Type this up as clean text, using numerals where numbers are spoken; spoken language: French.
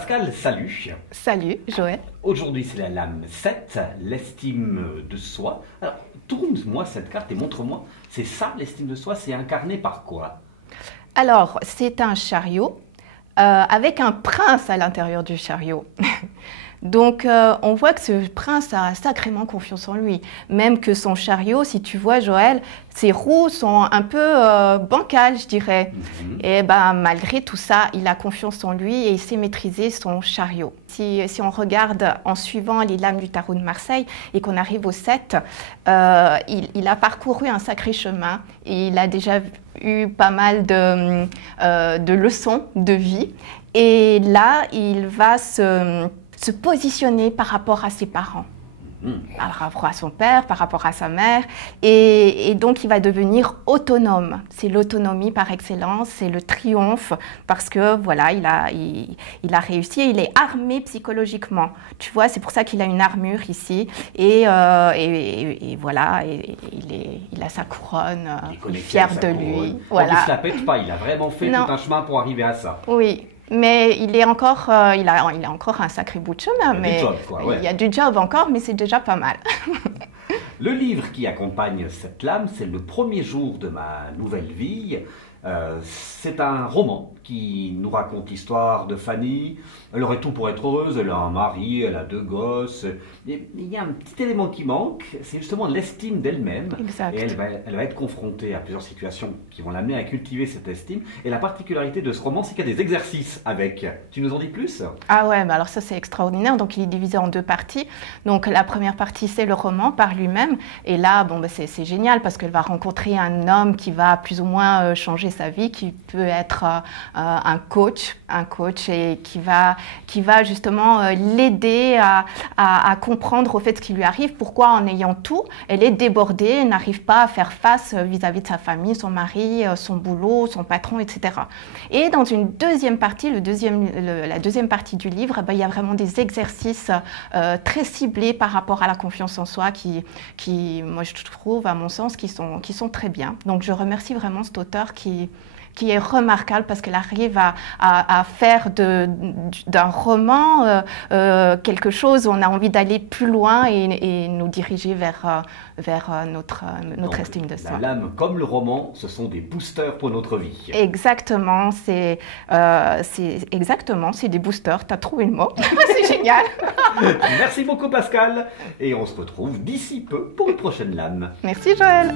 Pascal, salut. Salut, Joël. Aujourd'hui, c'est la lame 7, l'estime de soi. Alors, tourne-moi cette carte et montre-moi, c'est ça l'estime de soi, c'est incarné par quoi? Alors, c'est un chariot avec un prince à l'intérieur du chariot. Donc, on voit que ce prince a sacrément confiance en lui. Même que son chariot, si tu vois, Joël, ses roues sont un peu bancales, je dirais. Et ben, malgré tout ça, il a confiance en lui et il sait maîtriser son chariot. Si on regarde en suivant les lames du tarot de Marseille et qu'on arrive au 7, il a parcouru un sacré chemin. Et il a déjà eu pas mal de leçons de vie. Et là, il va se positionner par rapport à ses parents, par rapport à son père, par rapport à sa mère, et donc il va devenir autonome. C'est l'autonomie par excellence, c'est le triomphe, parce que voilà, il a réussi, il est armé psychologiquement. Tu vois, c'est pour ça qu'il a une armure ici, et voilà, il a sa couronne, il est fier de lui. Voilà. Il ne se la pète pas, il a vraiment fait tout un chemin pour arriver à ça. Oui. Mais il a encore un sacré bout de chemin. Il y a du job encore, mais c'est déjà pas mal. Le livre qui accompagne cette lame, c'est Le premier jour de ma nouvelle vie. C'est un roman qui nous raconte l'histoire de Fanny. Elle aurait tout pour être heureuse, elle a un mari, elle a 2 gosses. Et il y a un petit élément qui manque, c'est justement l'estime d'elle-même. Et elle va être confrontée à plusieurs situations qui vont l'amener à cultiver cette estime. Et la particularité de ce roman, c'est qu'il y a des exercices avec. Tu nous en dis plus? Ah ouais, mais alors ça c'est extraordinaire. Donc il est divisé en 2 parties. Donc la première partie, c'est le roman par lui-même. Et là, bon, c'est génial parce qu'elle va rencontrer un homme qui va plus ou moins changer sa vie, qui peut être un coach et qui va justement l'aider à comprendre au fait ce qui lui arrive, pourquoi en ayant tout, elle est débordée, elle n'arrive pas à faire face vis-à-vis de sa famille, son mari, son boulot, son patron, etc. Et dans une deuxième partie, la deuxième partie du livre, il y a vraiment des exercices très ciblés par rapport à la confiance en soi qui moi je trouve, à mon sens, qui sont très bien. Donc je remercie vraiment cet auteur qui est remarquable parce qu'elle arrive à faire d'un roman quelque chose où on a envie d'aller plus loin et nous diriger vers notre estime de soi. La lame comme le roman, ce sont des boosters pour notre vie. Exactement, c'est des boosters, tu as trouvé le mot, c'est génial. Merci beaucoup Pascal et on se retrouve d'ici peu pour une prochaine lame. Merci Joël.